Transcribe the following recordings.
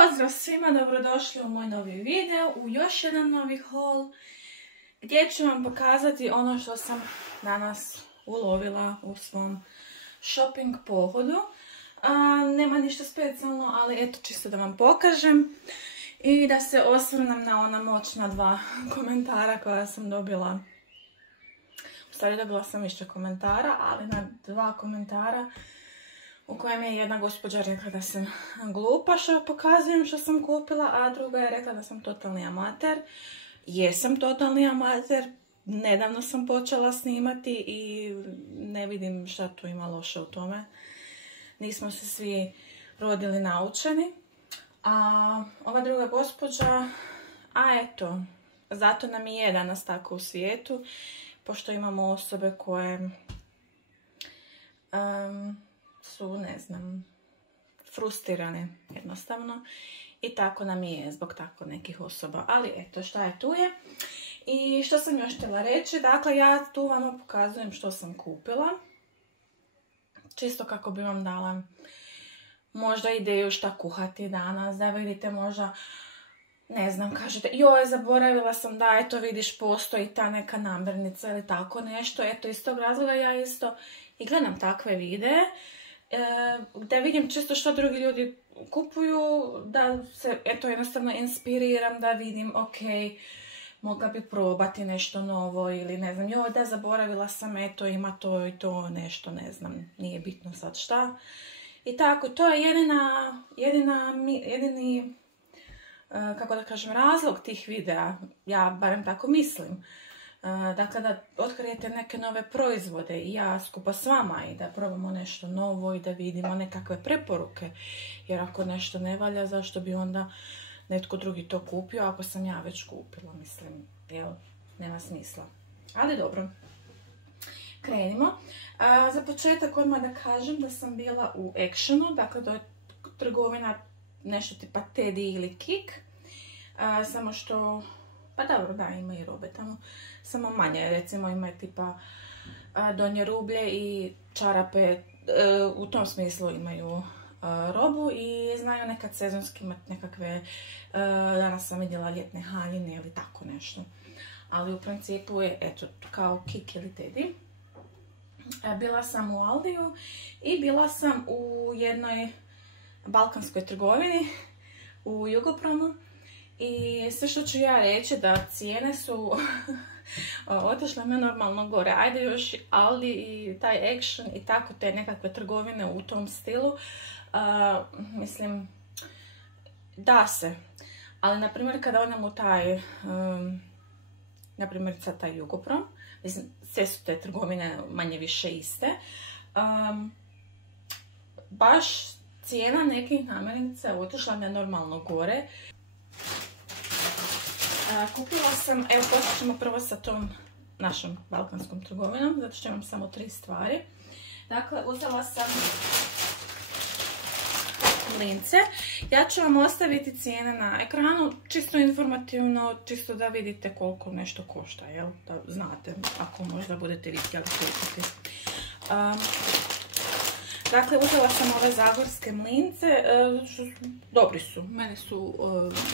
Pozdrav svima, dobrodošli u moj novi video, u još jedan novi haul gdje ću vam pokazati ono što sam danas ulovila u svom shopping pohodu. Nema ništa specijalno, ali eto čisto da vam pokažem i da se osvrnem na ona moćna dva komentara koja sam dobila. U stvari dobila sam više komentara, ali na dva komentara u kojem je jedna gospođa rekla da sam glupa što pokazujem što sam kupila, a druga je rekla da sam totalni amater. Jesam totalni amater, nedavno sam počela snimati i ne vidim šta tu ima loše u tome. Nismo se svi rodili naučeni. A ova druga gospođa, eto, zato nam i je danas tako u svijetu, pošto imamo osobe koje su, ne znam, frustrirane jednostavno i tako nam i je zbog tako nekih osoba, ali eto šta je tu je. I što sam još htjela reći, dakle ja tu vam pokazujem što sam kupila, čisto kako bi vam dala možda ideju šta kuhati danas, da vidite možda, ne znam, kažete joj zaboravila sam da eto vidiš postoji ta neka namirnica ili tako nešto, eto iz tog razloga ja isto i gledam takve videe da vidim čisto što drugi ljudi kupuju, da se eto jednostavno inspiriram, da vidim ok, mogla bi probati nešto novo ili ne znam, joj da zaboravila sam eto ima to i to nešto, ne znam, nije bitno sad šta. I tako, to je jedini kako da kažem, razlog tih videa, ja barem tako mislim. Dakle, da otkrijete neke nove proizvode i ja skupa s vama i da probamo nešto novo i da vidimo nekakve preporuke. Jer ako nešto ne valja, zašto bi onda netko drugi to kupio ako sam ja već kupila, mislim, jel, nema smisla. Ali dobro, krenimo. Za početak odmah da kažem da sam bila u Actionu, dakle to je trgovina nešto tipa Teddy ili Kik, samo što, pa dobro da, ima i robe tamo, samo manje, recimo ima tipa donje rublje i čarape, u tom smislu imaju robu i znaju nekad sezonski imati nekakve, danas sam vidjela ljetne haljine ili tako nešto, ali u principu je eto kao Kik ili Teddy. Bila sam u Aldiju i bila sam u jednoj balkanskoj trgovini u Jugopromu i sve što ću ja reći da cijene su otišle me normalno gore. Ajde još Aldi i taj Action i tako te nekakve trgovine u tom stilu, mislim, da se. Ali na primjer kada odem u taj, na primjer sad taj Jugoprom, mislim, sve su te trgovine manje više iste, baš cijena nekih namirnica je otišla me normalno gore. Kupila sam, evo počet ćemo prvo sa tom našom balkanskom trgovinom, zato što imam samo 3 stvari. Dakle, uzela sam mlince. Ja ću vam ostaviti cijene na ekranu, čisto informativno, čisto da vidite koliko nešto košta, jel? Da znate, ako možda budete vi htjeli kupiti. Dakle, uzela sam ove zagorske mlince, dobri su, mene su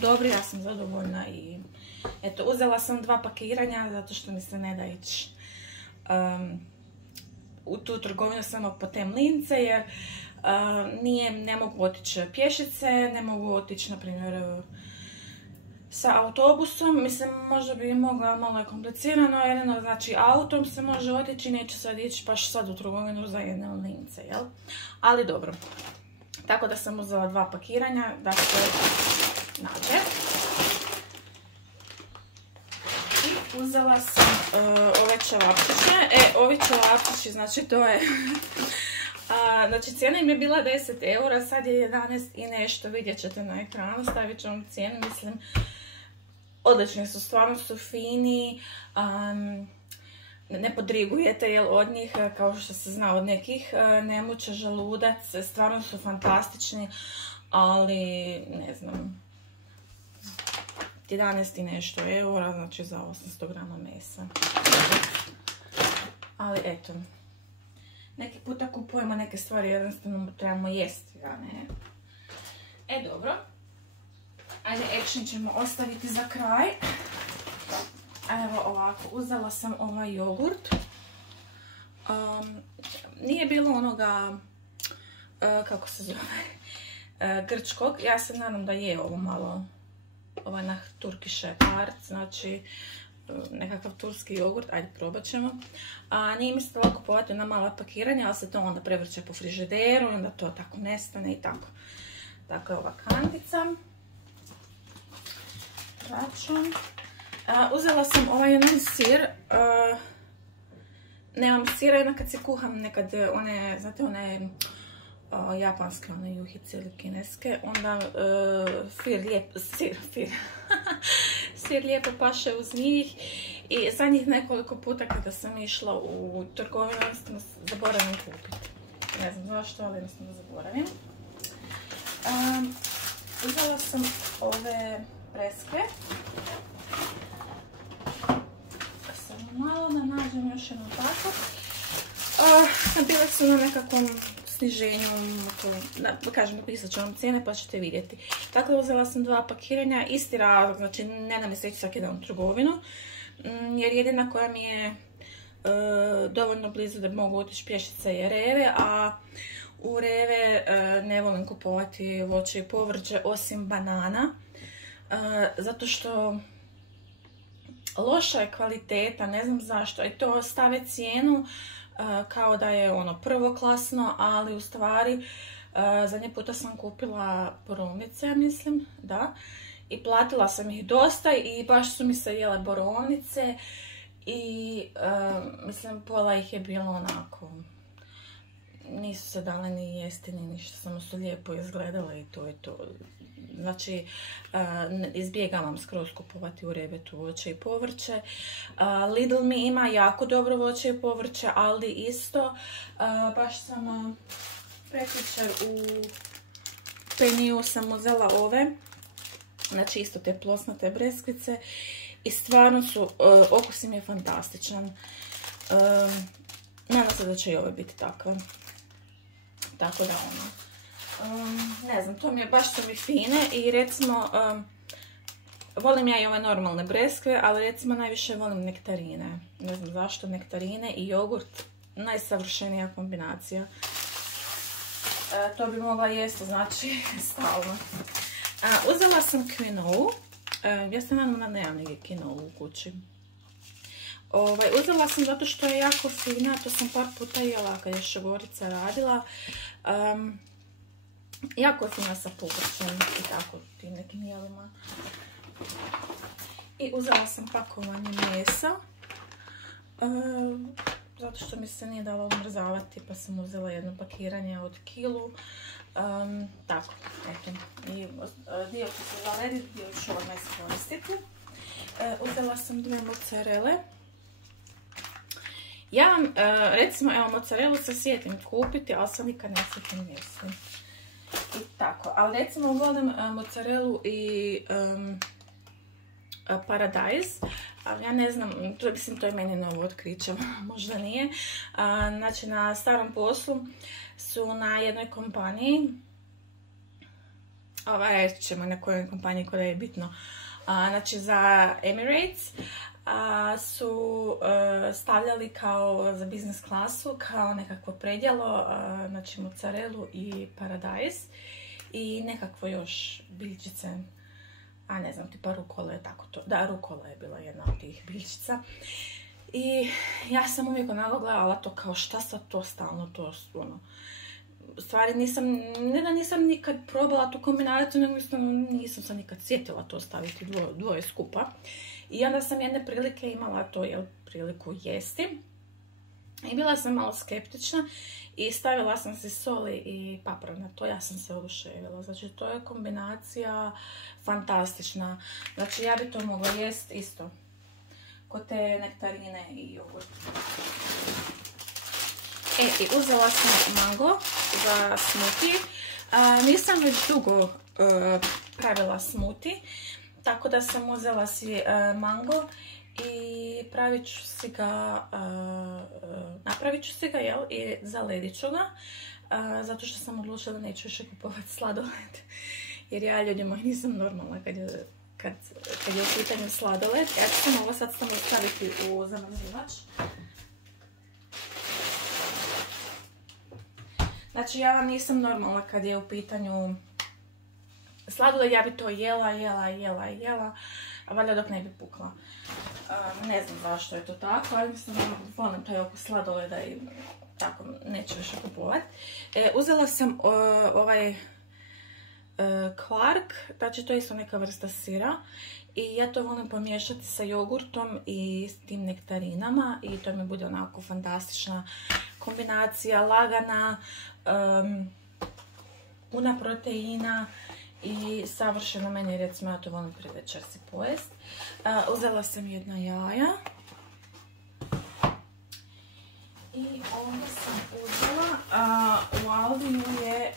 dobri, ja sam zadovoljna i eto, uzela sam 2 pakiranja zato što mi se ne da ići u tu trgovinu samo po te mlince jer ne mogu otići pješice, ne mogu otići na primjer sa autobusom, mislim možda bi mogla, malo je komplicirano, jedino znači autom se može otići, neću sad ići baš sad u trgovinu za jedne mlince, jel? Ali dobro, tako da sam uzela 2 pakiranja da se nađe. I uzela sam ove čevapčiće, ovi čevapčići, znači to je, znači cijena im je bila 10 eura, sad je 11 i nešto, vidjet ćete na ekranu, stavit ću vam cijenu, mislim, odlični su, stvarno su fini, ne podrigujete jel od njih, kao što se zna od nekih, ne muče želudac, stvarno su fantastični, ali ne znam, 11 i nešto eura, znači za 800 grama mesa. Ali eto, neki puta kupujemo neke stvari, jednostavno trebamo jesti, a ne. Dobro. Ajde, action ćemo ostaviti za kraj. Evo ovako, uzela sam ovaj jogurt. Nije bilo onoga, kako se zove, grčkog. Ja se nadam da je ovo malo, ovaj na turkiše art, znači nekakav turski jogurt, ajde probat ćemo. Nije mi se lako kupovati ona mala pakiranja, ali se to onda prevrće po frižideru i onda to tako nestane i tako. Tako je ova kandica. Račun. Uzela sam ovaj jedan sir. Nemam sira, jedna kad se kuham nekad one, znate one japanske, one juhice ili kineske, onda sir lijepo paše uz njih. I zadnjih nekoliko puta kada sam išla u trgovinu, jednostavno zaboravim kupiti. Ne znam zašto, ali jednostavno zaboravim. Uzela sam ove breskve. Samo malo da nađem još jednu tako. Bile su na nekakvom sniženju, kažem, napisat ću vam cijene pa ćete vidjeti. Dakle, uzela sam 2 pakiranja, isti razlog, znači ne da mi se ići svaki dan u trgovinu, jer jedina koja mi je dovoljno blizu da mogu otići pješice je Reve, a u Reve ne volim kupovati voće i povrće osim banana, zato što loša je kvaliteta, ne znam zašto, i to stave cijenu kao da je ono prvoklasno, ali u stvari zadnji puta sam kupila borovnice, mislim, da, i platila sam ih dosta i baš su mi se jele borovnice i mislim pola ih je bilo onako, nisu se dale ni jesti ni ništa, samo su lijepo izgledale i to je to. Znači, izbjegavam skroz kupovati u Revetu voće i povrće. Lidl mi ima jako dobro voće i povrće, Aldi isto. Baš sam prekjučer u Peniju sam uzela ove, znači isto te plosnate breskvice i stvarno su, okus im je fantastičan. Nadam se da će i ove biti takve. Tako da ono, ne znam, to mi je, baš su mi fine i recimo, volim ja i ove normalne breskve, ali recimo najviše volim nektarine. Ne znam zašto, nektarine i jogurt, najsavršenija kombinacija. To bi mogla jesti, znači, stalno. Uzela sam kvinovu, ja se nadam da nemam neke kvinovu u kući. Uzela sam zato što je jako fina, to sam par puta jela kad je Šogorica radila. Jako fina sa povrćem i tako tim nekim jelima. I uzela sam pakovanje mesa, zato što mi se nije dalo odmrzavati, pa sam uzela jedno pakiranje od kilu. Tako, eto. I dio ću se zalediti, dio ću odmah iskoristiti. Uzela sam 2 mozzarele. Ja vam, recimo, evo, mozzarelu se sjetim kupiti, ali sam nikad ne sjetim mjesto. I tako, ali recimo volim mozzarelu i paradajz. Ja ne znam, mislim to je meni novo otkriće, možda nije. Znači na starom poslu su na jednoj kompaniji, ćemo na kojoj kompaniji koja je bitno, znači za Emirates, su stavljali kao za biznis klasu kao nekakvo predjelo, znači mozzarelu i paradajz i nekakvo još biljčice, a ne znam, tipa rukole, tako to. Da, rukola je bila jedna od tih biljčica. I ja sam uvijek onako gledala to kao šta sad to stalno, to ono. U stvari nisam nikad probala tu kombinaciju, nego nisam se nikad sjetila to staviti dvoje skupa. I onda sam jedne prilike imala to priliku jesti. I bila sam malo skeptična i stavila sam si soli i papra na to, ja sam se oduševila. Znači to je kombinacija fantastična. Znači ja bi to mogla jesti isto kod te nektarine i jogurt. I uzela sam mango za smoothie. Nisam već dugo pravila smoothie, tako da sam uzela si mango i napravit ću si ga, jel, i zaledit ću ga, zato što sam odlučila da neću više kupovati sladoled. jer ja ljudi moji nisam normalna kad je u pitanju sladoled. Ja ću samo ovo sad staviti u zamrzivač. Znači ja vam nisam normalna kad je u pitanju sladoled, ja bi to jela, a valjda dok ne bi pukla. Ne znam zašto je to tako, ali mislim da volim taj okus sladoleda i tako neću više kupovati. Uzela sam ovaj kvark, znači to je isto neka vrsta sira i ja to volim pomiješati sa jogurtom i s tim nektarinama i to mi bude onako fantastična kombinacija, lagana, puna proteina i savršeno meni, recimo ja to volim pred večer si pojest. Uzela sam jedna jaja i onda sam uzela, u Aldiju je,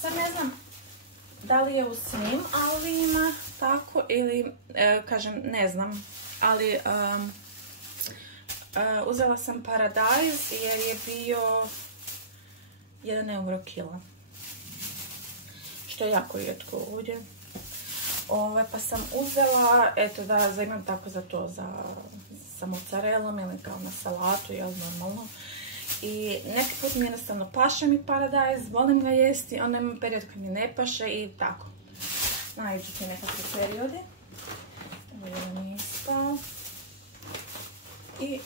sad ne znam da li je u svim Aldijima tako ili, kažem ne znam, ali uzela sam paradajz jer je bio 1 euro kila, što je jako rijetko ovdje. Pa sam uzela, eto da imam tako za to, sa mozzarellom ili kao na salatu, jel normalno. I neki put mi jednostavno paše mi paradajz, volim ga jesti, onda imam period kad mi ne paše i tako. Naiđu ti nekakvi periodi. Ovo je mi ispao. I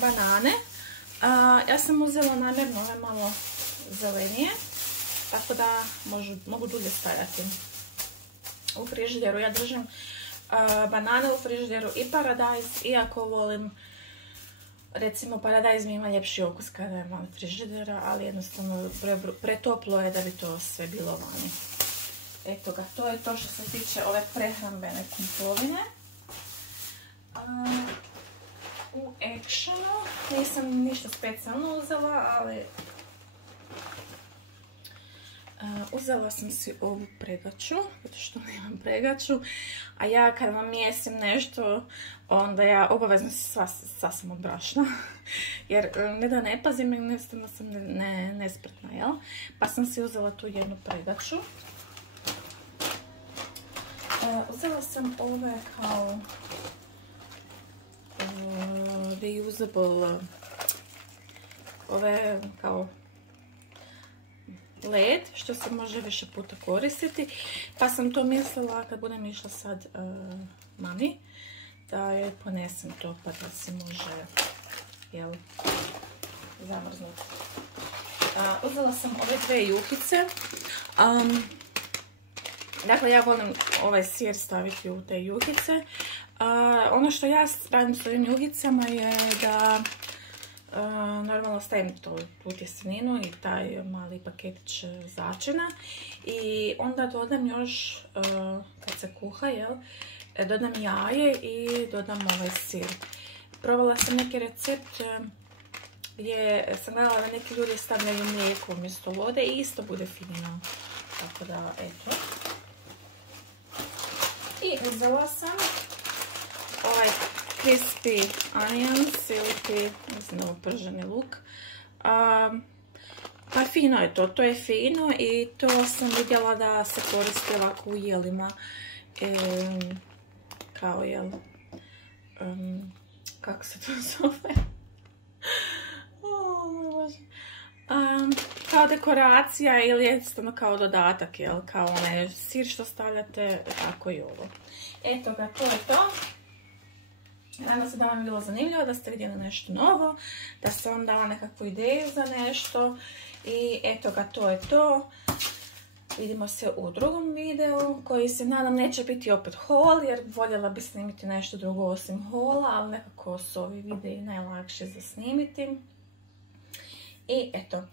banane. Ja sam uzela namjerno ove malo zelenije, tako da mogu dulje stajati u frižideru. Ja držim banane u frižideru i paradajz, iako volim, recimo paradajz mi ima ljepši okus kada je van frižidera, ali jednostavno pretoplo je da bi to sve bilo vani. Eto ga, to je to što se tiče ove prehrambene kupovine. U Actionu nisam ništa specijalno uzela, ali uzela sam si ovu pregaču, zato što nemam pregaču, a ja kad vam mjesim nešto, onda ja obavezno se sasam od brašna, jer ne da ne pazim, jednostavno sam nespretna, jel? Pa sam si uzela tu jednu pregaču. Uzela sam ove kao reusable, ove kao led, što se može više puta koristiti, pa sam to mislila kad budem išla sad mami, da joj ponesem to pa da se može, jel, zamrznuti. Uzela sam ove 2 juhice. Dakle, ja volim ovaj sir staviti u te juhice. Ono što ja radim s ovim juhicama je da normalno stavim tu tjesteninu i taj mali paketić začina i onda dodam još, kad se kuha, jel, dodam jaje i dodam ovaj sir. Provala sam neki recept gdje sam gledala da neki ljudi stavljaju mlijeko umjesto vode i isto bude fino. Tako da, eto. I uzela sam ovaj crispy onions ili ti, mislim, ovo prženi luk. Pa fino je to je fino i to sam vidjela da se koristi ovako u jelima. Kao jel, kako se to zove? Kao dekoracija ili jednostavno kao dodatak, jel? Kao onaj sir što stavljate, tako i ovo. Eto ga, to je to. Nadam se da vam je bilo zanimljivo, da ste vidjeli nešto novo, da sam vam dala nekakvu ideju za nešto. I eto ga, to je to. Vidimo se u drugom videu, koji se nadam neće biti opet haul, jer voljela bi snimiti nešto drugo osim haula, ali nekako su ovi videi najlakše za snimiti. I eto,